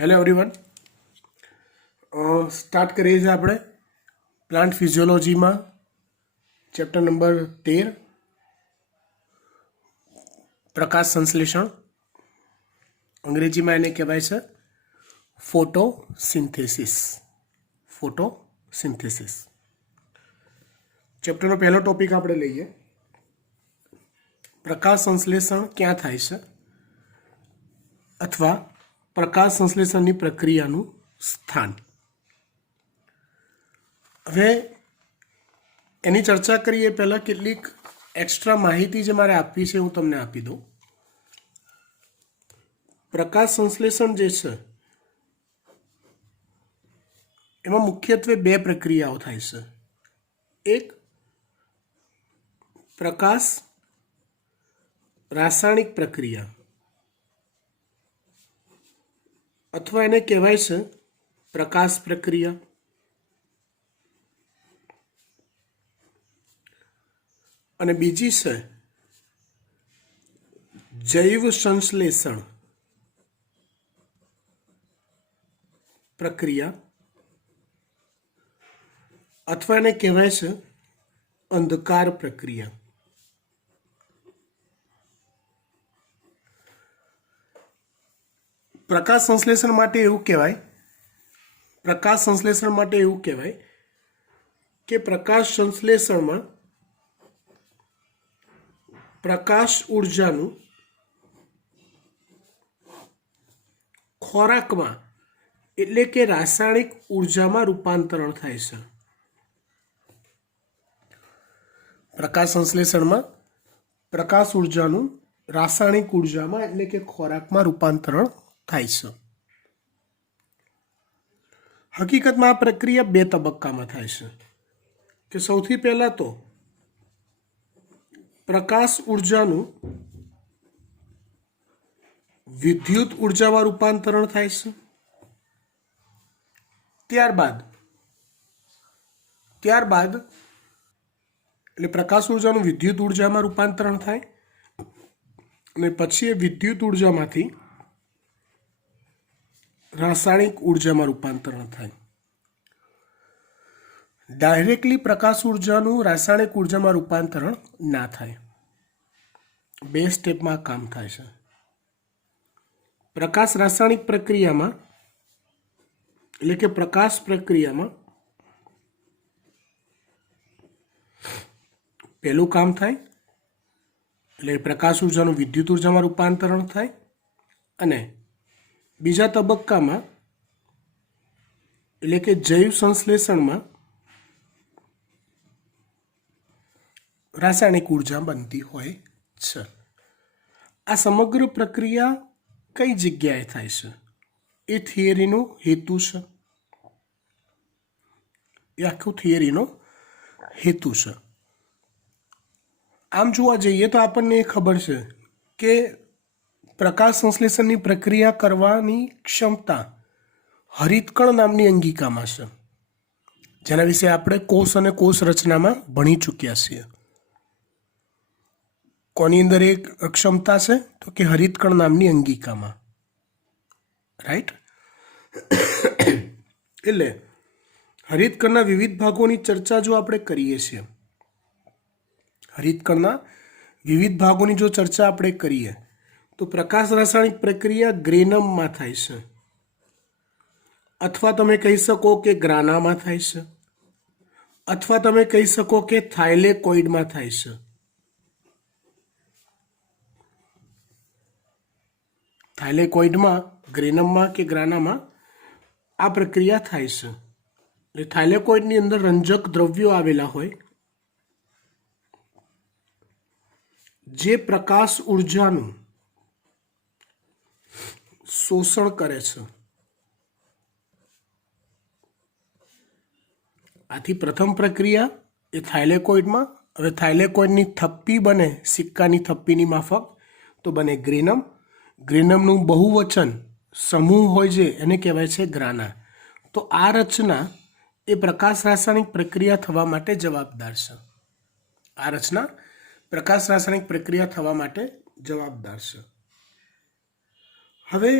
Hello everyone, start કરીએ છીએ આપણે પ્લાન્ટ ફિઝિયોલોજીમાં ચેપ્ટર નંબર 13 પ્રકાશ સંશ્લેષણ. અંગ્રેજીમાં એને કહેવાય છે ફોટોસિન્થેસિસ. ફોટોસિન્થેસિસ ચેપ્ટરનો પહેલો ટોપિક આપણે લઈએ. પ્રકાશ સંશ્લેષણ ક્યાં થાય છે અથવા પ્રકાશ સંશ્લેષણની પ્રક્રિયાનું સ્થાન. હવે એની ચર્ચા કરીએ પહેલાં કેટલીક એક્સ્ટ્રા માહિતી જે મારે આપવી છે હું તમને આપી દઉં. પ્રકાશ સંશ્લેષણ જે છે એમાં મુખ્યત્વે બે પ્રક્રિયાઓ થાય છે. એક પ્રકાશ રાસાયણિક પ્રક્રિયા અથવા એને કહેવાય છે પ્રકાશ પ્રક્રિયા. અને બીજી છે જૈવ સંશ્લેષણ પ્રક્રિયા અથવા એને કહેવાય છે અંધકાર પ્રક્રિયા. પ્રકાશ સંશ્લેષણ માટે એવું કહેવાય કે પ્રકાશ સંશ્લેષણમાં પ્રકાશ ઉર્જાનું ખોરાકમાં એટલે કે રાસાયણિક ઉર્જામાં રૂપાંતરણ થાય છે. પ્રકાશ સંશ્લેષણમાં પ્રકાશ ઉર્જાનું રાસાયણિક ઉર્જામાં એટલે કે ખોરાકમાં રૂપાંતરણ થાય છે. હકીકતમાં આ પ્રક્રિયા બે તબક્કામાં થાય છે કે સૌથી પહેલાં તો પ્રકાશ ઉર્જાનું વિદ્યુત ઉર્જામાં રૂપાંતરણ થાય છે. ત્યારબાદ એટલે પ્રકાશ ઉર્જાનું વિદ્યુત ઉર્જામાં રૂપાંતરણ થાય અને પછી એ વિદ્યુત ઉર્જામાંથી રાસાયણિક ઉર્જામાં રૂપાંતરણ થાય. ડાયરેક્ટલી પ્રકાશ ઉર્જાનું રાસાયણિક ઉર્જામાં રૂપાંતરણ ના થાય. બે સ્ટેપમાં કામ થાય છે. પ્રકાશ રાસાયણિક પ્રક્રિયામાં એટલે કે પ્રકાશ પ્રક્રિયામાં પહેલું કામ થાય એટલે પ્રકાશ ઉર્જાનું વિદ્યુત ઉર્જામાં રૂપાંતરણ થાય અને બીજા તબક્કામાં એટલે કે જૈવ સંશ્લેષણમાં રાસાયણિક ઉર્જા બનતી હોય છે. આ સમગ્ર પ્રક્રિયા કઈ જગ્યાએ થાય છે એ થિયરીનો હેતુ છે. એ આખું થિયરીનો હેતુ છે. આમ જોવા જઈએ તો આપણને એ ખબર છે કે પ્રકાશ સંશ્લેષણની પ્રક્રિયા કરવાની ક્ષમતા હરિતકણ નામની અંગિકામાં છે, જેના વિશે આપણે કોષ અને કોષ રચનામાં ભણી ચૂક્યા છીએ. કોની અંદર એક ક્ષમતા છે તો કે હરિતકણ નામની અંગિકામાં. રાઈટ. એટલે હરિતકણના વિવિધ ભાગોની ચર્ચા જો આપણે કરીએ છીએ, હરિતકણના વિવિધ ભાગોની જો ચર્ચા આપણે કરીએ તો પ્રકાશ રાસાયણિક પ્રક્રિયા ગ્રેનમમાં થાય છે અથવા તમે કહી શકો કે ગ્રાનામાં થાય છે અથવા તમે કહી શકો કે થાઇલેકોઇડમાં થાય છે. થાઇલેકોઇડમાં, ગ્રેનમમાં કે ગ્રાનામાં આ પ્રક્રિયા થાય છે. એટલે થાઇલેકોઇડની અંદર રંજક દ્રવ્યો આવેલા હોય જે પ્રકાશ ઉર્જાનું શોષણ કરે છે. આથી પ્રથમ પ્રક્રિયા એ થાઇલેકોઇડમાં. હવે થાઇલેકોઇડની થપ્પી બને સિક્કાની થપ્પીની માફક તો બને ગ્રેનમ. ગ્રેનમનું બહુવચન સમૂહ હોય છે એને કહેવાય છે ગ્રાના. તો આ રચના એ પ્રકાશ રાસાયણિક પ્રક્રિયા થવા માટે જવાબદાર છે. આ રચના પ્રકાશ રાસાયણિક પ્રક્રિયા થવા માટે જવાબદાર છે. હવે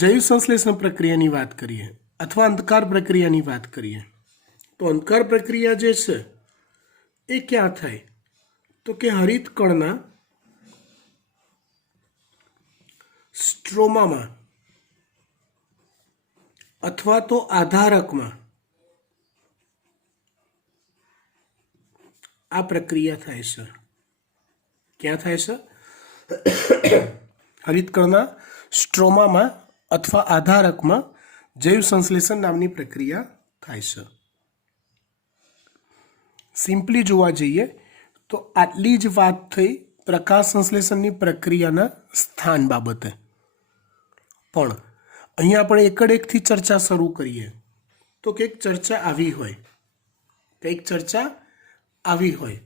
જૈવ સંશ્લેષણ પ્રક્રિયાની વાત કરીએ અથવા અંધકાર પ્રક્રિયાની વાત કરીએ તો અંધકાર પ્રક્રિયા જે છે એ ક્યાં થાય તો કે હરિત કણના સ્ટ્રોમામાં અથવા તો આધારકમાં આ પ્રક્રિયા થાય છે. ક્યાં થાય છે? હરિતકણના સ્ટ્રોમામાં અથવા આધારકમાં જૈવ સંશ્લેષણ નામની પ્રક્રિયા થાય છે. સિમ્પલી જોવા જઈએ તો આટલી જ વાત થઈ પ્રકાશ સંશ્લેષણની પ્રક્રિયાના સ્થાન બાબતે. પણ અહીંયા આપણે એકડેકથી ચર્ચા શરૂ કરીએ તો કંઈક ચર્ચા આવી હોય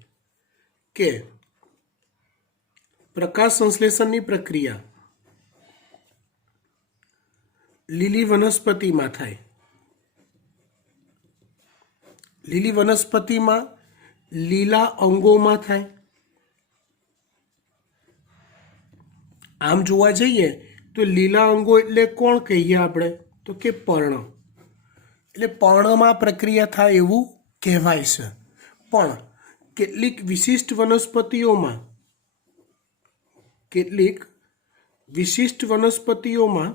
કે પ્રકાશ સંશ્લેષણની પ્રક્રિયા લીલી વનસ્પતિમાં થાય. લીલી વનસ્પતિમાં લીલા અંગોમાં થાય. આમ જોવા જઈએ તો લીલા અંગો એટલે કોણ કહીએ આપણે તો કે પર્ણ. એટલે પર્ણમાં પ્રક્રિયા થાય એવું કહેવાય છે. પણ કેટલીક વિશિષ્ટ વનસ્પતિઓમાં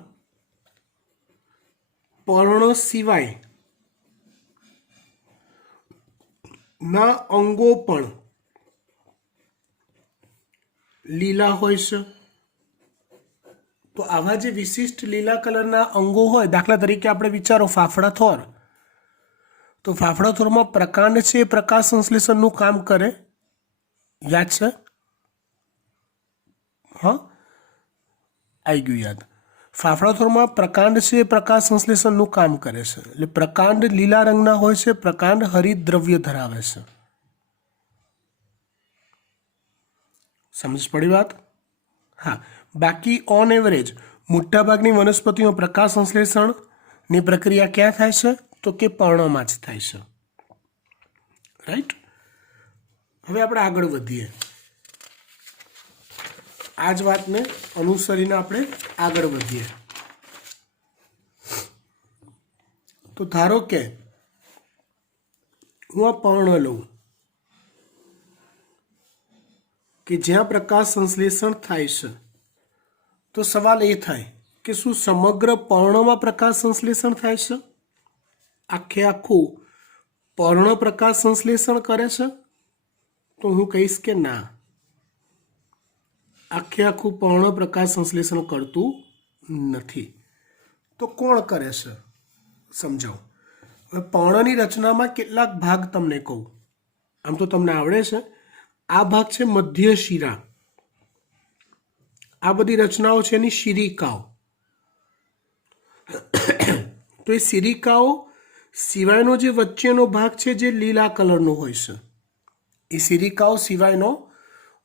પર્ણ સિવાય ના અંગો પણ લીલા હોય છે. તો આવા જે વિશિષ્ટ લીલા કલરના અંગો હોય, દાખલા તરીકે આપણે વિચારો ફાફડા થોર, તો ફાફડા થોરમાં પ્રકાંડ છે એ પ્રકાશ સંશ્લેષણનું કામ કરે. યાદ છે? હા, આવી ગયું યાદ. ફાફડા થોરમાં પ્રકાંડ છે એ પ્રકાશ સંશ્લેષણનું કામ કરે છે. એટલે પ્રકાંડ લીલા રંગના હોય છે, પ્રકાંડ હરિત દ્રવ્ય ધરાવે છે. સમજ પડી વાત? હા. બાકી ઓન એવરેજ મોટાભાગની વનસ્પતિઓ પ્રકાશ સંશ્લેષણની પ્રક્રિયા ક્યાં થાય છે તો કે પર્ણમાં જ થાય છે. રાઈટ. હવે આપણે આગળ વધીએ. આ જ વાતને અનુસરીને આપણે આગળ વધીએ. તો ધારો કે હું આ પર્ણ લઉં કે જ્યાં પ્રકાશ સંશ્લેષણ થાય છે, તો સવાલ એ થાય કે શું સમગ્ર પર્ણમાં પ્રકાશ સંશ્લેષણ થાય છે? આખું પર્ણ પ્રકાશ સંશ્લેષણ કરે છે? તો હું કહીશ કે ના, આખું પર્ણ પ્રકાશ સંશ્લેષણ કરતું નથી. તો કોણ કરે છે? સમજાવો. હવે પર્ણની રચનામાં કેટલાક ભાગ તમને કહું. આમ તો તમને આવડે છે. આ ભાગ છે મધ્ય શિરા. આ બધી રચનાઓ છે એની શિરિકાઓ. તો એ શિરિકાઓ સિવાયનો જે વચ્ચેનો ભાગ છે જે લીલા કલરનો હોય છે, એ શિરિકાઓ સિવાયનો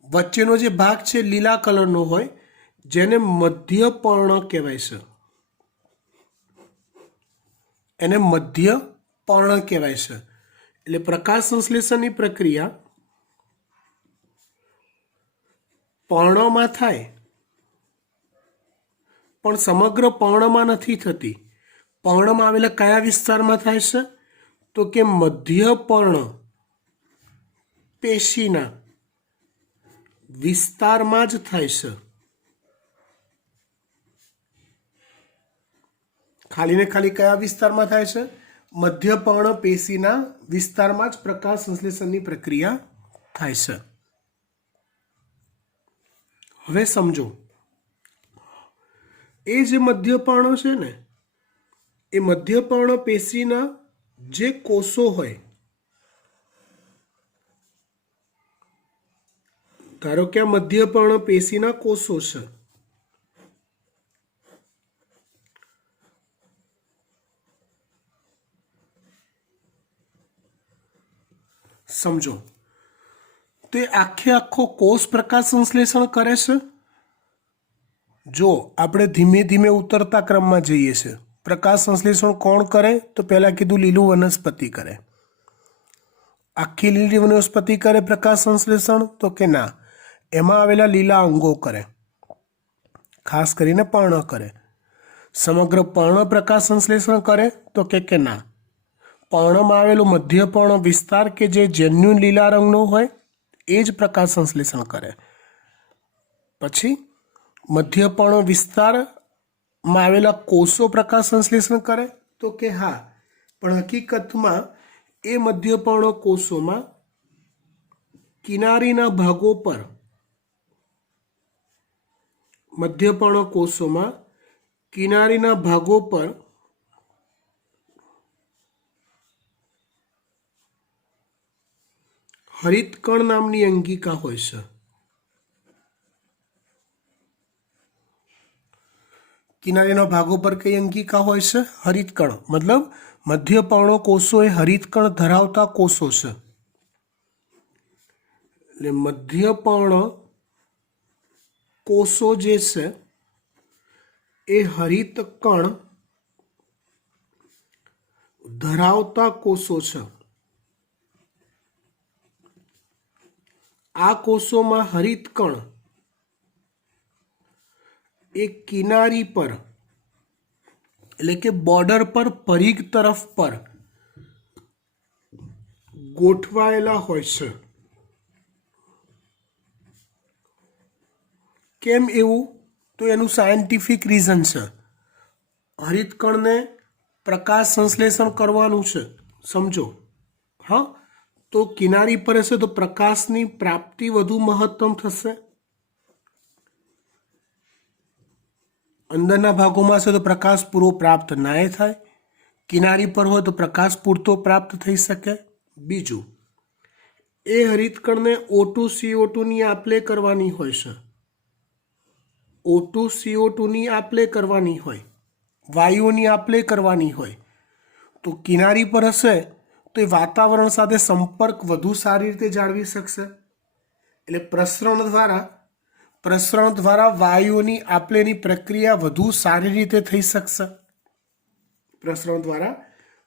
વચ્ચેનો જે ભાગ છે લીલા કલરનો હોય, જેને મધ્ય પર્ણ કહેવાય છે. એને મધ્ય પર્ણ કહેવાય છે. એટલે પ્રકાશ સંશ્લેષણની પ્રક્રિયા પર્ણમાં થાય, પણ સમગ્ર પર્ણમાં નથી થતી. પર્ણમાં આવેલા કયા વિસ્તારમાં થાય છે તો કે મધ્ય પર્ણ પેશીના વિસ્તારમાં જ થાય છે. ખાલી ને ખાલી કયા વિસ્તારમાં થાય છે? મધ્ય પર્ણ પેશીના વિસ્તારમાં જ પ્રકાશ સંશ્લેષણની પ્રક્રિયા થાય છે. હવે સમજો, એ જે મધ્યપર્ણ છે ને, એ મધ્યપર્ણ પેશીના જે કોષો હોય, ધારો કે આ મધ્યપર્ણ પેશીના કોષો છે. સમજો, તો એ આખો કોષ પ્રકાશ સંશ્લેષણ કરે છે. જો આપણે ધીમે ધીમે ઉતરતા ક્રમમાં જઈએ છીએ, પ્રકાશ સંશ્લેષણ કોણ કરે? તો પહેલાં કીધું લીલું વનસ્પતિ કરે. આખી લીલી વનસ્પતિ કરે પ્રકાશ સંશ્લેષણ? તો કે ના, એમાં આવેલા લીલા અંગો કરે, ખાસ કરીને પર્ણ કરે. સમગ્ર પર્ણ પ્રકાશ સંશ્લેષણ કરે તો કે ના. પર્ણમાં આવેલો મધ્યપર્ણ વિસ્તાર કે જે જેન્યુન લીલા રંગનો હોય એ જ પ્રકાશ સંશ્લેષણ કરે. પછી મધ્યપર્ણ વિસ્તારમાં આવેલા કોષો પ્રકાશ સંશ્લેષણ કરે તો કે હા, પણ હકીકતમાં એ મધ્યપર્ણ કોષોમાં કિનારીના ભાગો પર હરિતકણ નામની અંગિકા હોય છે. કિનારીના ભાગો પર કઈ અંગિકા હોય છે? હરિતકણ. મતલબ મધ્યપર્ણ કોષો એ હરિતકણ ધરાવતા કોષો છે. એટલે મધ્યપર્ણ કોષો જે છે એ હરિતકણ ધરાવતા કોષો છે. આ કોષોમાં હરિતકણ એ કિનારી પર એટલે કે બોર્ડર પર પરિઘ તરફ પર ગોઠવાયેલા હોય છે. કેમ એવું? તો એનું સાયન્ટિફિક રીઝન છે. હરિતકણને પ્રકાશ સંશ્લેષણ કરવાનું છે, સમજો. હા, તો કિનારી પર હશે તો પ્રકાશની પ્રાપ્તિ વધુ મહત્તમ થશે. અંદરના ભાગોમાં હશે તો પ્રકાશ પૂરો પ્રાપ્ત ના થાય. કિનારી પર હોય તો પ્રકાશ પૂરતો પ્રાપ્ત થઈ શકે. બીજું, એ હરિતકણને O2 CO2 ની આપલે કરવાની હોય છે. O2 CO2 ની આપલે કરવાની હોય, વાયુઓની આપલે કરવાની હોય. તો કિનારી પર હશે તો એ વાતાવરણ સાથે સંપર્ક વધુ સારી રીતે જાળવી શકશે. એટલે પ્રસરણ દ્વારા વાયુઓની આપલેની પ્રક્રિયા વધુ સારી રીતે થઈ શકશે. પ્રસરણ દ્વારા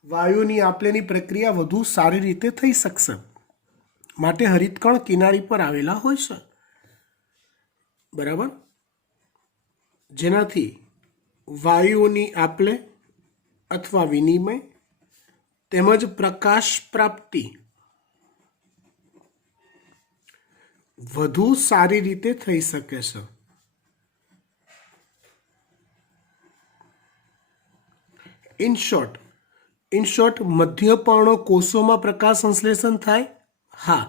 વાયુઓની આપલેની પ્રક્રિયા વધુ સારી રીતે થઈ શકશે. માટે હરિતકણ કિનારી પર આવેલા હોય છે. બરાબર? જેનાથી વાયુઓની આપલે અથવા વિનિમય તેમજ પ્રકાશ પ્રાપ્તિ વધુ સારી રીતે થઈ શકે છે. ઇન શોર્ટ મધ્યપર્ણ કોષોમાં પ્રકાશ સંશ્લેષણ થાય? હા,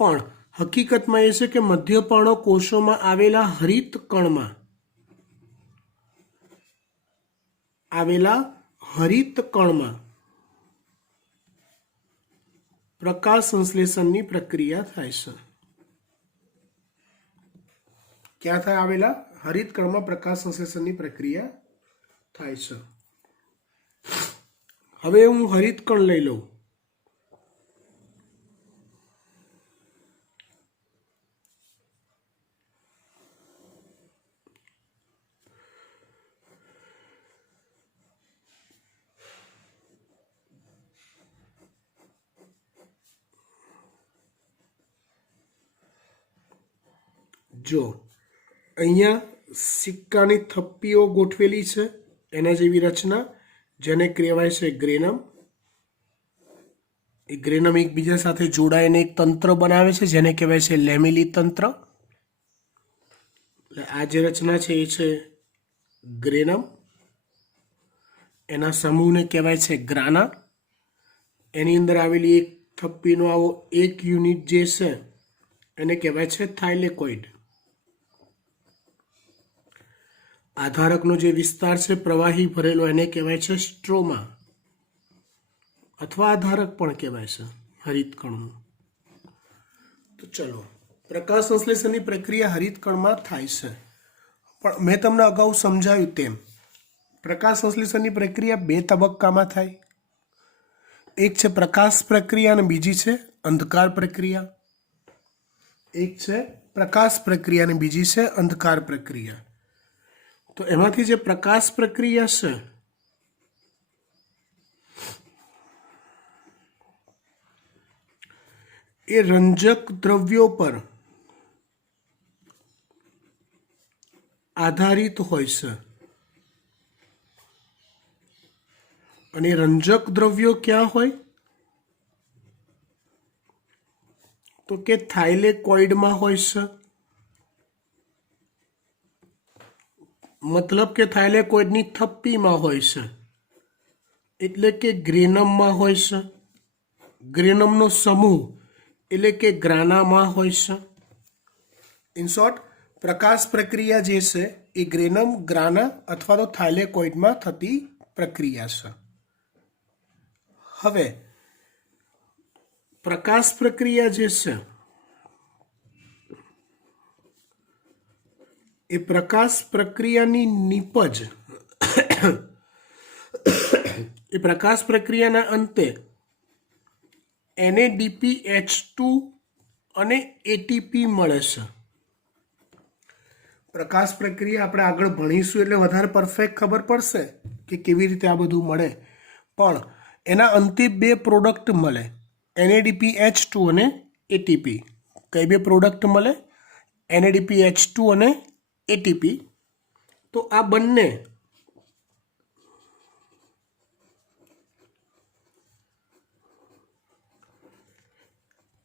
પણ હકીકતમાં એ છે કે મધ્યપર્ણ કોષોમાં આવેલા હરિતકણમાં પ્રકાશ સંશ્લેષણની પ્રક્રિયા થાય છે. ક્યાં થાય? આવેલા હરિતકણમાં પ્રકાશ સંશ્લેષણની પ્રક્રિયા થાય છે. હવે હું હરિતકણ લઈ લઉં. જો અહીંયા સિક્કાની થપ્પીઓ ગોઠવેલી છે, એના જેવી રચના, જેને કહેવાય છે ગ્રેનમ. એ ગ્રેનમ એકબીજા સાથે જોડાઈને એક તંત્ર બનાવે છે જેને કહેવાય છે લેમિલી તંત્ર. એટલે આ જે રચના છે એ છે ગ્રેનમ. એના સમૂહને કહેવાય છે ગ્રાના. એની અંદર આવેલી એક થપ્પીનો આવો એક યુનિટ જે છે એને કહેવાય છે થાઇલેકોઇડ. આધારકનો જે વિસ્તાર છે પ્રવાહી ભરેલો એને કહેવાય છે સ્ટ્રોમા, અથવા આધારક પણ કહેવાય છે હરિતકણનું. તો ચલો, પ્રકાશ સંશ્લેષણની પ્રક્રિયા હરિતકણમાં થાય છે. પણ મેં તમને અગાઉ સમજાવ્યું તેમ પ્રકાશ સંશ્લેષણની પ્રક્રિયા 2 તબક્કામાં થાય. એક છે પ્રકાશ પ્રક્રિયા અને બીજી છે અંધકાર પ્રક્રિયા. બીજી છે અંધકાર પ્રક્રિયા. તો એમાંથી જે પ્રકાશ પ્રક્રિયા છે એ રંજક દ્રવ્યો પર આધારિત હોય છે. અને રંજક દ્રવ્યો ક્યાં હોય? તો કે થાઇલેકોઇડમાં હોય છે. મતલબ કે થાઇલેકોઇડની થપ્પીમાં હોય છે, એટલે કે ગ્રેનમમાં હોય છે. ગ્રેનમનો સમૂહ એટલે કે ગ્રાનામાં હોય છે. ઇન શોર્ટ, પ્રકાશ પ્રક્રિયા જે છે એ ગ્રેનમ, ગ્રાના અથવા તો થાઇલેકોઇડમાં થતી પ્રક્રિયા છે. હવે પ્રકાશ પ્રક્રિયા જે છે એ પ્રકાશ પ્રક્રિયાની નીપજ એ પ્રકાશ પ્રક્રિયાના અંતે NADPH2 અને ATP મળે છે. પ્રકાશ પ્રક્રિયા આપણે આગળ ભણીશું એટલે વધારે પરફેક્ટ ખબર પડશે કે કેવી રીતે આ બધું મળે. પણ એના અંતે બે પ્રોડક્ટ મળે, NADPH2 અને ATP. કઈ બે પ્રોડક્ટ મળે? NADPH2 અને ATP. તો આ બંને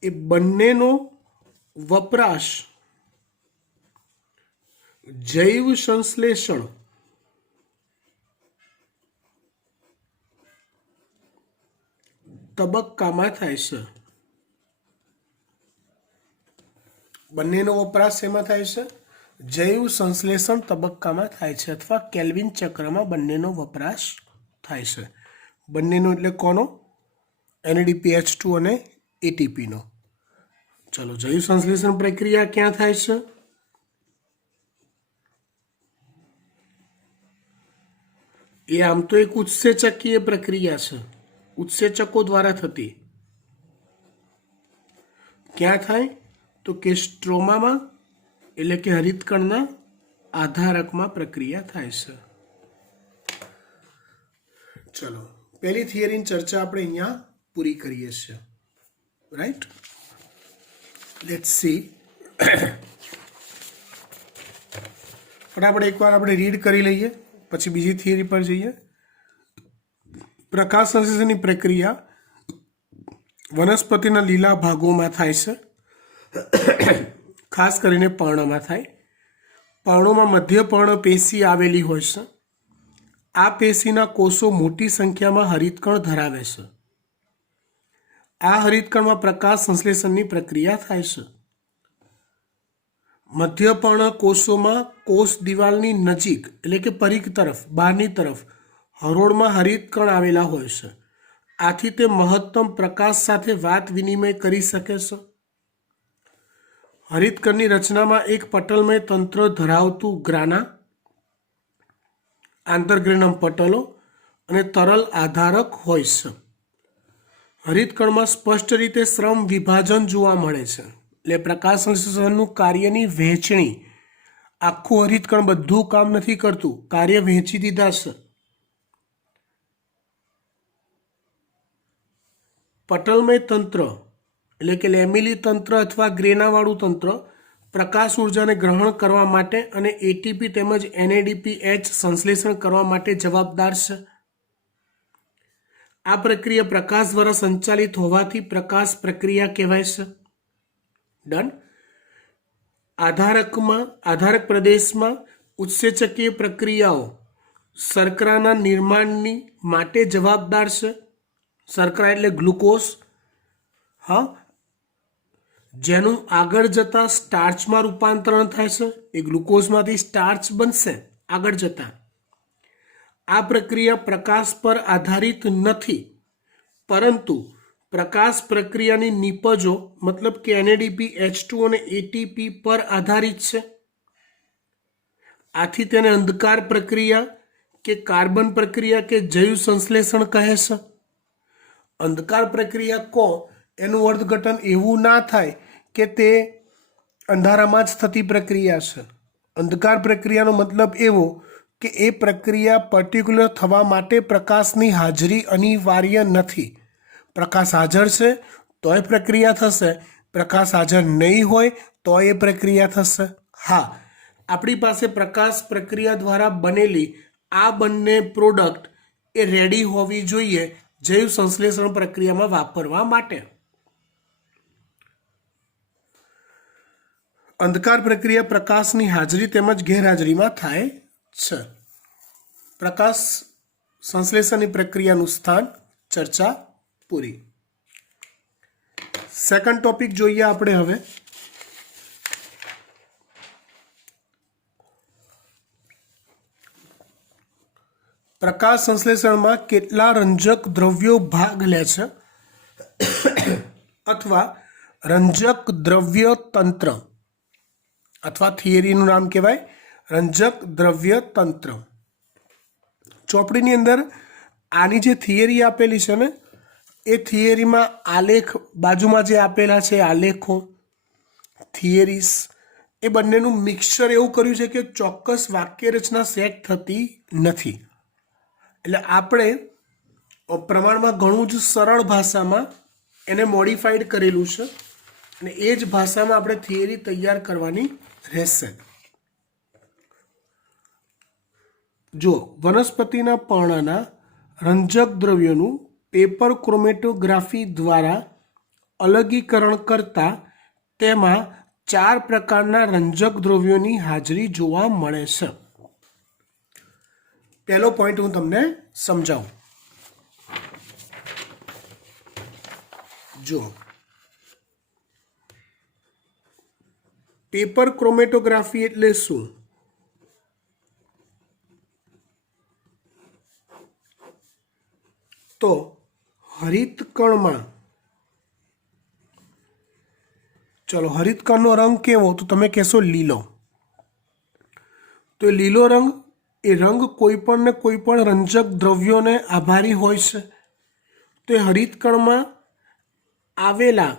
એ બંનેનો વપરાશ જૈવ સંશ્લેષણ તબક્કામાં થાય છે. બંનેનો વપરાશ શેમાં થાય છે? જૈવ સંશ્લેષણ તબક્કામાં થાય છે, અથવા કેલ્વિન ચક્રમાં બંનેનો વપરાશ થાય છે. બંનેનો એટલે કોનો? NADPH2 અને ATP નો. ચલો, જૈવ સંશ્લેષણ પ્રક્રિયા ક્યાં થાય છે? એ આમ તો એક ઉત્સેચકીય પ્રક્રિયા છે, ઉત્સેચકો દ્વારા થતી. ક્યાં થાય? તો કે સ્ટ્રોમામાં એટલે કે હરિતકણના આધારકમાં પ્રક્રિયા થાય છે. ચલો, પહેલી થિયરીની ચર્ચા આપણે અહીંયા પૂરી કરીએ છીએ. Right, let's see. ફટાફટ એકવાર આપણે રીડ કરી લઈએ, પછી બીજી થિયરી પર જઈએ. પ્રકાશ સંશ્લેષણની પ્રક્રિયા વનસ્પતિના લીલા ભાગોમાં થાય છે, ખાસ કરીને પર્ણમાં થાય. પર્ણોમાં મધ્ય પર્ણ પેશી આવેલી હોય છે. આ પેશીના કોષો મોટી સંખ્યામાં હરિતકણ ધરાવે છે. આ હરિતકણમાં પ્રકાશ સંશ્લેષણની પ્રક્રિયા થાય છે. મધ્યપર્ણ કોષોમાં કોષ દિવાલની નજીક એટલે કે પરિઘ તરફ, બહારની તરફ હરોળમાં હરિતકણ આવેલા હોય છે. આથી તે મહત્તમ પ્રકાશ સાથે વાત વિનિમય કરી શકે છે. હરિતકણની રચનામાં એક પટલમય તંત્ર ધરાવતું ગ્રાના, આંતરગ્રેનમ પટલો અને તરલ આધારક હોય છે. હરિતકણમાં સ્પષ્ટ રીતે શ્રમ વિભાજન જોવા મળે છે. એટલે પ્રકાશ સંશ્લેષણનું કાર્યની વહેંચણી. આખું હરિતકણ બધું કામ નથી કરતું, કાર્ય વહેંચી દીધા છે. પટલમય તંત્ર એટલે કે લેમિલી તંત્ર અથવા ગ્રેનાવાળું તંત્ર પ્રકાશ ઉર્જાને ગ્રહણ કરવા માટે અને એટીપી તેમજ NADPH સંશ્લેષણ કરવા માટે જવાબદાર છે. આ પ્રક્રિયા પ્રકાશ દ્વારા સંચાલિત હોવાથી પ્રકાશ પ્રક્રિયા કહેવાય છે. ડન. આધારક પ્રદેશમાં ઉત્સેચકીય પ્રક્રિયાઓ શર્કરાના નિર્માણની માટે જવાબદાર છે. શર્કરા એટલે ગ્લુકોઝ, હા, જેનું આગળ જતા સ્ટાર્ચમાં રૂપાંતરણ થાય છે. એ ગ્લુકોઝમાંથી સ્ટાર્ચ બનશે આગળ જતા. આ પ્રક્રિયા પ્રકાશ પર આધારિત નથી, પરંતુ પ્રકાશ પ્રક્રિયાની નિપજો મતલબ કે NADPH2 અને ATP પર આધારિત છે. આથી તેને અંધકાર પ્રક્રિયા કે કાર્બન પ્રક્રિયા કે જૈવ સંશ્લેષણ કહે છે. અંધકાર પ્રક્રિયા કહો એનું અર્થઘટન એવું ના થાય કે તે અંધારામાં જ થતી પ્રક્રિયા છે. અંધકાર પ્રક્રિયાનો મતલબ એવો કે એ પ્રક્રિયા પર્ટિક્યુલર થવા માટે પ્રકાશની હાજરી અનિવાર્ય નથી. પ્રકાશ હાજર છે તોય પ્રક્રિયા થશે, પ્રકાશ હાજર નહીં હોય તો એ પ્રક્રિયા થશે. હા, આપણી પાસે પ્રકાશ પ્રક્રિયા દ્વારા બનેલી આ બંને પ્રોડક્ટ એ રેડી હોવી જોઈએ જૈવ સંશ્લેષણ પ્રક્રિયામાં વાપરવા માટે. અંધકાર પ્રક્રિયા પ્રકાશની હાજરી તેમજ ગેરહાજરીમાં થાય છે. પ્રકાશ સંશ્લેષણની પ્રક્રિયાનું સ્થાન ચર્ચા પૂરી. સેકન્ડ ટોપિક જોઈએ આપણે હવે. પ્રકાશ સંશ્લેષણમાં કેટલા રંજક દ્રવ્યો ભાગ લે છે અથવા રંજક દ્રવ્ય તંત્ર અથવા થિયરીનું નામ કહેવાય રંજક દ્રવ્ય તંત્ર. ચોપડીની અંદર આની જે થિયરી આપેલી છે ને એ થિયરીમાં આલેખ બાજુમાં જે આપેલા છે આલેખો થિયરીસ એ બંનેનું મિક્સચર એવું કર્યું છે કે ચોક્કસ વાક્ય રચના સેટ થતી નથી. એટલે આપણે પ્રમાણમાં ઘણું જ સરળ ભાષામાં એને મોડિફાઈડ કરેલું છે અને એ જ ભાષામાં આપણે થિયરી તૈયાર કરવાની રહેશે. જો વનસ્પતિના પર્ણના રંજક દ્રવ્યોનું પેપર ક્રોમેટોગ્રાફી દ્વારા અલગીકરણ કરતા તેમાં 4 પ્રકારના રંજક દ્રવ્યોની હાજરી જોવા મળે છે. પહેલો પોઈન્ટ હું તમને સમજાવું. જો પેપર ક્રોમેટોગ્રાફી એટલે શું? તો હરિતકણમાં, ચલો હરિતકણનો રંગ કેવો? તો તમે કહેશો લીલો. તો લીલો રંગ એ રંગ કોઈ પણ રંજક દ્રવ્યોને આભારી હોય છે. તો એ હરિતકણમાં આવેલા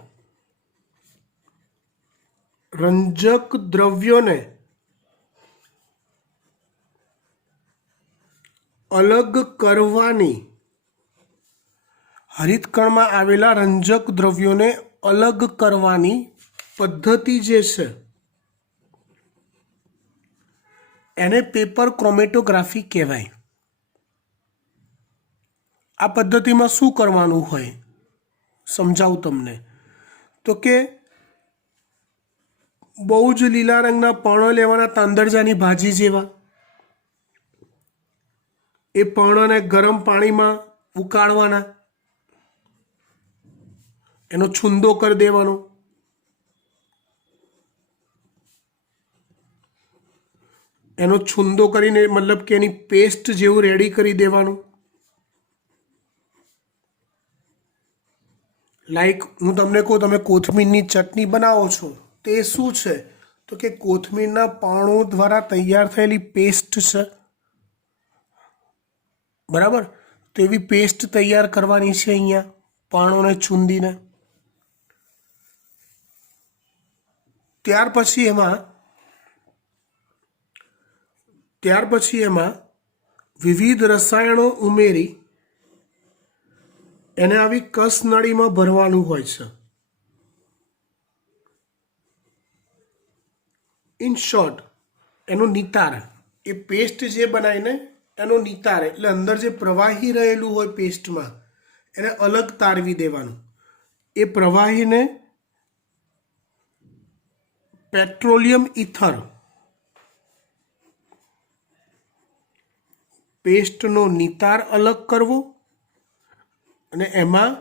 રંજક દ્રવ્યોને અલગ કરવાની હરિતકણમાં આવેલા રંજક દ્રવ્યોને અલગ કરવાની પદ્ધતિ જે છે એને પેપર ક્રોમેટોગ્રાફી કહેવાય. આ પદ્ધતિમાં શું કરવાનું હોય સમજાવું તમને. તો કે બહુ જ લીલા રંગના પર્ણો લેવાના, તાંદરજાની ભાજી જેવા. એ પર્ણને ગરમ પાણીમાં ઉકાળવાના, એનો છૂંદો કરી દેવાનો. એનો છૂંદો કરીને મતલબ કે એની પેસ્ટ જેવું રેડી કરી દેવાનું. લાઈક હું તમને કહું, તમે કોથમીરની ચટણી બનાવો છો તે શું છે? તો કે કોથમીરના પાણો દ્વારા તૈયાર થયેલી પેસ્ટ છે, બરાબર? તો એવી પેસ્ટ તૈયાર કરવાની છે અહીંયા પાણોને છૂંદીને. ત્યાર પછી એમાં વિવિધ રસાયણો ઉમેરી એને આવી કસનળીમાં ભરવાનું હોય છે. ઇન શોર્ટ એનો નિતાર, એ પેસ્ટ જે બનાવીને એનો નિતાર એટલે અંદર જે પ્રવાહી રહેલું હોય પેસ્ટમાં એને અલગ તારવી દેવાનું. એ પ્રવાહીને પેટ્રોલિયમ ઇથર, પેસ્ટનો નિતાર અલગ કરવો અને એમાં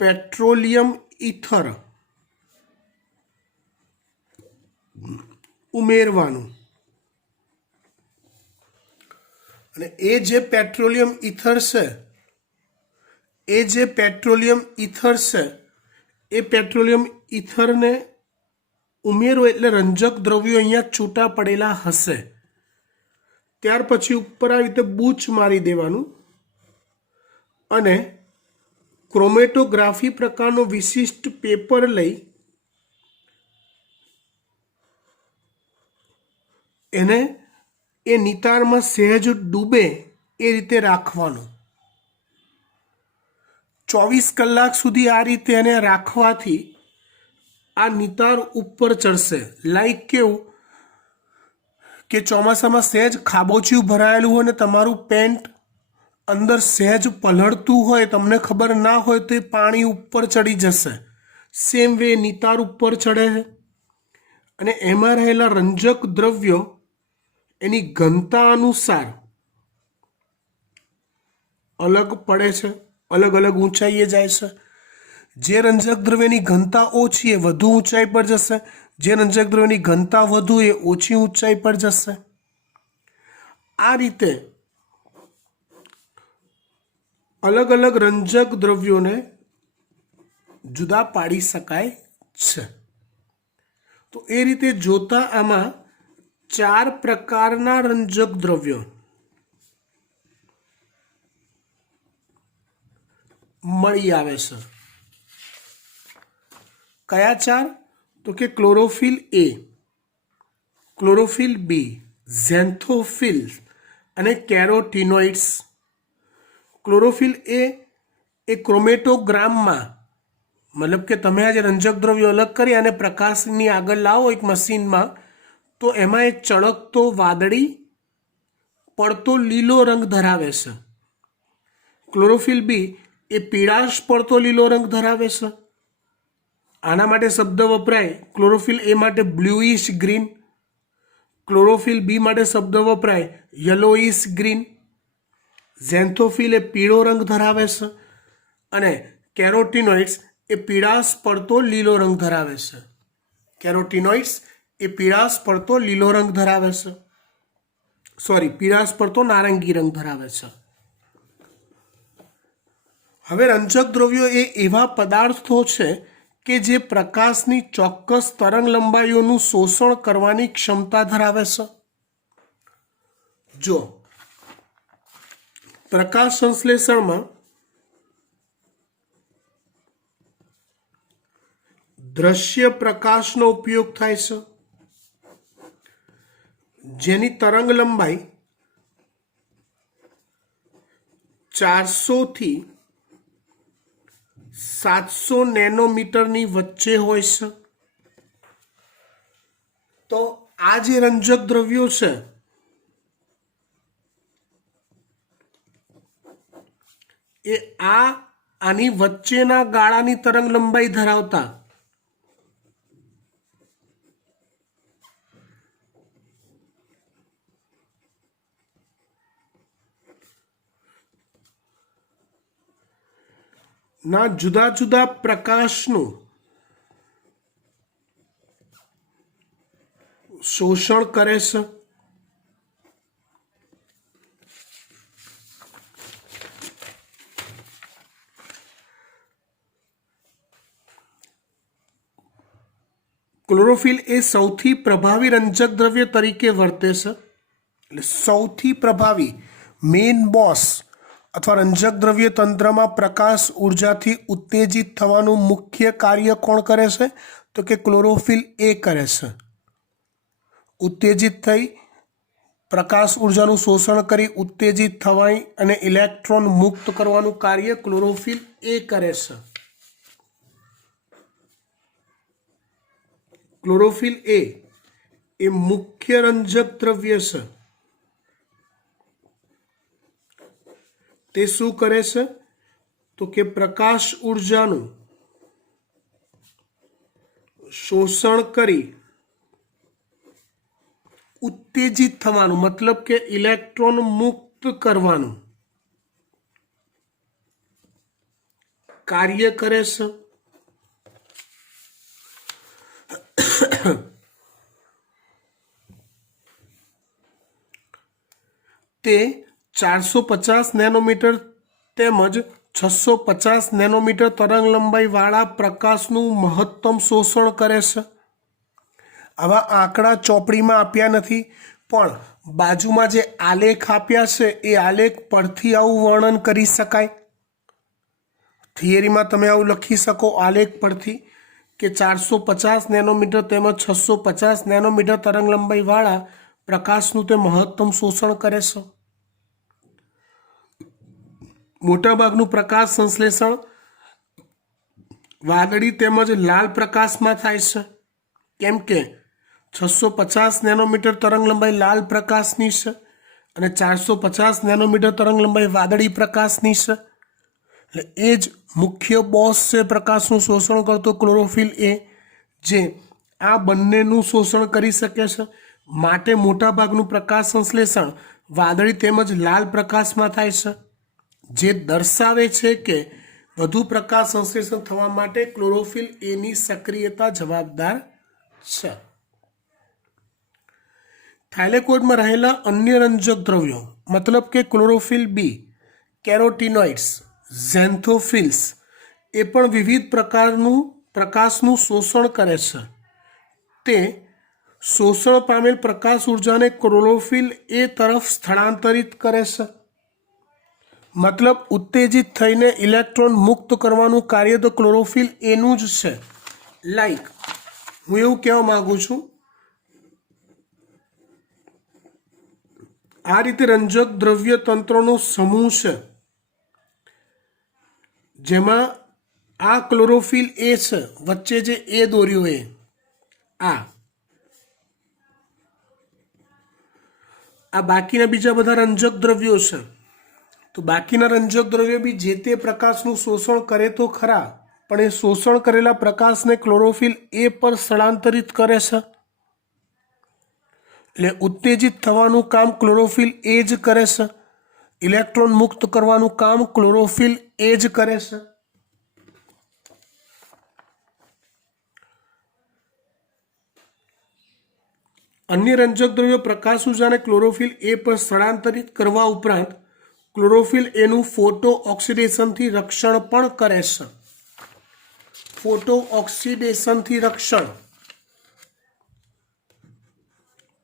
પેટ્રોલિયમ ઇથર ઉમેરવાનું. અને એ જે પેટ્રોલિયમ ઇથર છે એ પેટ્રોલિયમ ઇથરને ઉમેરો એટલે રંજક દ્રવ્યો અહીંયા છૂટા પડેલા હશે. ત્યાર પછી ઉપર આવી રીતે બૂચ મારી દેવાનું અને ક્રોમેટોગ્રાફી પ્રકારનો વિશિષ્ટ પેપર લઈ એને એ નિતારમાં સહેજ ડૂબે એ રીતે રાખવાનું. 24 કલાક સુધી આ રીતે એને રાખવાથી આ નિતાર ઉપર ચડશે. લાઈક કેવું કે ચોમાસામાં સહેજ ખાબોચિયું ભરાયેલું હોય ને તમારું પેન્ટ અંદર સહેજ પલળતું હોય, તમને ખબર ના હોય તો એ પાણી ઉપર ચડી જશે. સેમ વે નિતાર ઉપર ચડે છે અને એમાં રહેલા રંજક દ્રવ્યો એની ઘનતા અનુસાર અલગ પડે છે, અલગ અલગ ઊંચાઈએ જાય છે. જે રંજક દ્રવ્યની ઘનતા ઓછી એ વધુ ઊંચાઈ પર જશે, જે રંજક દ્રવ્યની ઘનતા વધુ એ ઓછી ઊંચાઈ પર જશે. આ રીતે અલગ અલગ રંજક દ્રવ્યોને જુદા પાડી શકાય છે. તો એ રીતે જોતા આમાં 4 પ્રકારના રંજક દ્રવ્યો મળી આવે છે. કયા 4? તો કે ક્લોરોફિલ એ, ક્લોરોફિલ બી, ઝેન્થોફિલ અને કેરોટીનોઇડ્સ. ક્લોરોફિલ એ ક્રોમેટોગ્રામમાં, મતલબ કે તમે આ જે રંજક દ્રવ્યો અલગ કરી અને પ્રકાશની આગળ લાવો એક મશીનમાં, તો એમાં એક ચળકતો વાદળી પડતો લીલો રંગ ધરાવે છે. ક્લોરોફિલ બી એ પીળાશ પડતો લીલો રંગ ધરાવે છે. આના માટે શબ્દ વપરાય ક્લોરોફિલ એ માટે બ્લુઇશ ગ્રીન, ક્લોરોફિલ બી માટે શબ્દ વપરાય યલોઇશ ગ્રીન. ઝેન્થોફિલ એ પીળો રંગ ધરાવે છે અને કેરોટીનોઇડ્સ એ પીળાશ પડતો લીલો રંગ ધરાવે છે. કેરોટીનોઇડ્સ એ પીળાશ પડતો લીલો રંગ ધરાવે છે, પીળાશ પડતો નારંગી રંગ ધરાવે છે. હવે રંજક દ્રવ્યો એ એવા પદાર્થો છે કે જે પ્રકાશની ચોક્કસ તરંગ લંબાઈઓનું શોષણ કરવાની ક્ષમતા ધરાવે છે. જો પ્રકાશ સંશ્લેષણમાં દ્રશ્ય પ્રકાશનો ઉપયોગ થાય છે, જેની તરંગ લંબાઈ 400 થી 700 નેનોમીટરની વચ્ચે હોય છે. તો આ જે રંજક દ્રવ્યો છે એ આની વચ્ચેના ગાળાની તરંગ લંબાઈ ધરાવતા ના જુદા જુદા પ્રકાશનું શોષણ કરે છે. ક્લોરોફિલ એ સૌથી પ્રભાવી રંજક દ્રવ્ય તરીકે વર્તે છે. એટલે સૌથી પ્રભાવી મેઇન બોસ અથવા રંજક દ્રવ્ય તંત્રમાં પ્રકાશ ઉર્જાથી ઉત્તેજિત થવાનું મુખ્ય કાર્ય કોણ કરે છે? તો કે ક્લોરોફિલ એ કરે છે. ઉત્તેજિત થઈ પ્રકાશ ઉર્જાનું શોષણ કરી ઉત્તેજિત થવાય અને ઇલેક્ટ્રોન મુક્ત કરવાનું કાર્ય ક્લોરોફિલ એ કરે છે. ક્લોરોફિલ એ મુખ્ય રંજક દ્રવ્ય છે. તે શું કરે છે? તો કે પ્રકાશ ઉર્જાનું શોષણ કરી ઉત્તેજિત થવાનું, મતલબ કે ઇલેક્ટ્રોન મુક્ત કરવાનું કાર્ય કરે છે. તે 450 નેનોમીટર તેમજ 650 નેનોમીટર તરંગ લંબાઈ વાળા પ્રકાશનું મહત્તમ શોષણ કરે છે. આવા આંકડા ચોપડીમાં આપ્યા નથી, પણ બાજુમાં જે આલેખ આપ્યા છે એ આલેખ પરથી આવું વર્ણન કરી શકાય. થિયરીમાં તમે આવું લખી શકો આલેખ પરથી કે 450 નેનોમીટર તેમજ 650 નેનોમીટર તરંગ લંબાઈ વાળા પ્રકાશનું તે મહત્તમ શોષણ કરે છે. મોટાભાગનું પ્રકાશ સંશ્લેષણ વાદળી તેમજ લાલ પ્રકાશમાં થાય છે, કેમ કે 650 નેનોમીટર તરંગ લંબાઈ લાલ પ્રકાશની છે અને 450 નેનોમીટર તરંગ લંબાઈ વાદળી પ્રકાશની છે. એટલે એ જ મુખ્ય બોસ છે પ્રકાશનું શોષણ કરતો ક્લોરોફિલ એ, જે આ બંનેનું શોષણ કરી શકે છે. માટે મોટાભાગનું પ્રકાશ સંશ્લેષણ વાદળી તેમજ લાલ પ્રકાશમાં થાય છે, જે દર્શાવે છે કે વધુ પ્રકાશ સંશ્લેષણ થવા માટે ક્લોરોફિલ એની સક્રિયતા જવાબદાર છે. થાઇલેકોઇડમાં રહેલા અન્ય રંજક દ્રવ્યો મતલબ કે ક્લોરોફિલ બી, કેરોટીનોઇડ્સ, ઝેન્થોફિલ્સ એ પણ વિવિધ પ્રકારનું પ્રકાશનું શોષણ કરે છે. તે શોષણ પામેલ પ્રકાશ ઉર્જાને ક્લોરોફિલ એ તરફ સ્થળાંતરિત કરે છે. મતલબ ઉત્તેજિત થઈને ઇલેક્ટ્રોન મુક્ત કરવાનું કાર્ય તો ક્લોરોફિલ એનું જ છે. લાઈક હું એવું કહેવા માંગુ છું, આ રીતે રંજક દ્રવ્ય તંત્રનો સમૂહ છે, જેમાં આ ક્લોરોફિલ એ છે, વચ્ચે જે એ દોર્યો એ આ બાકીના બીજા બધા રંજક દ્રવ્યો છે. તો બાકીના રંજક દ્રવ્યો બી જે તે પ્રકાશનું શોષણ કરે તો ખરા, પણ એ શોષણ કરેલા પ્રકાશને ક્લોરોફિલ એ પર સ્થળાંતરિત કરે છે. એટલે ઉત્તેજિત થવાનું કામ ક્લોરોફિલ એ જ કરે છે, ઇલેક્ટ્રોન મુક્ત કરવાનું કામ ક્લોરોફિલ એ જ કરે છે. અન્ય રંજક દ્રવ્યો પ્રકાશ ઉર્જાને ક્લોરોફિલ એ પર સ્થળાંતરિત કરવા ઉપરાંત ક્લોરોફિલ એનું ફોટો ઓક્સિડેશનથી રક્ષણ પણ કરે છે. ફોટો ઓક્સિડેશનથી રક્ષણ.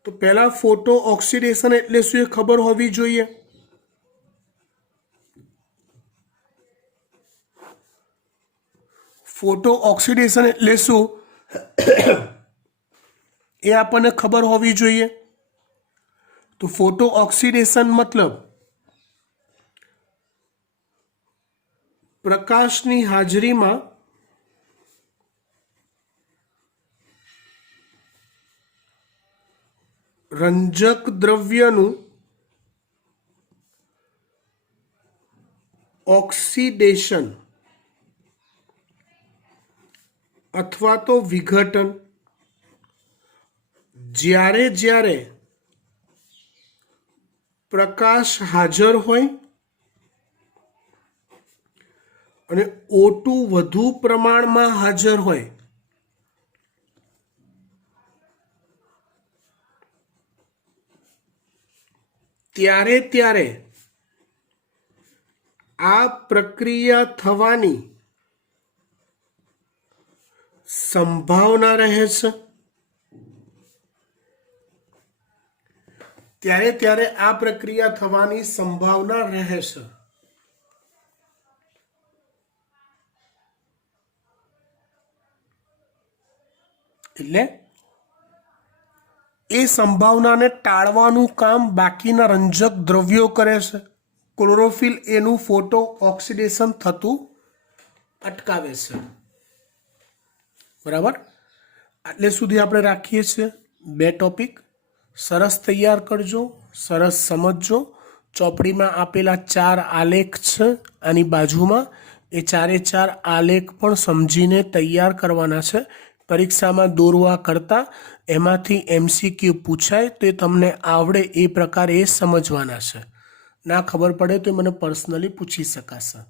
તો પહેલા ફોટો ઓક્સિડેશન એટલે શું એ ખબર હોવી જોઈએ. ફોટો ઓક્સિડેશન એટલે શું એ આપણને ખબર હોવી જોઈએ. તો ફોટો ઓક્સિડેશન મતલબ પ્રકાશની હાજરીમાં રંજક દ્રવ્યનું ઓક્સિડેશન અથવા તો વિઘટન. જ્યારે જ્યારે પ્રકાશ હાજર હોય અને O2 વધુ પ્રમાણમાં હાજર હોય, ત્યારે ત્યારે આ પ્રક્રિયા થવાની સંભાવના રહે છે. ત્યારે ત્યારે આ પ્રક્રિયા થવાની સંભાવના રહે છે. એટલે એ સંભાવનાને ટાળવાનું કામ બાકીના રંજક દ્રવ્યો કરે છે. ક્લોરોફિલ એનું ફોટો ઓક્સિડેશન થતું અટકાવે છે. બરાબર, એટલે સુધી આપણે રાખીએ છીએ. 2 ટોપિક સરસ તૈયાર કરજો, સરસ સમજજો. ચોપડીમાં આપેલા 4 આલેખ છે, આની બાજુમાં એ 4 આલેખ પણ સમજીને તૈયાર કરવાના છે. પરીક્ષામાં દોરવા કરતાં એમાંથી MCQ પૂછાય તો એ તમને આવડે એ પ્રકારે એ સમજવાના છે. ના ખબર પડે તો મને પર્સનલી પૂછી શકાશે.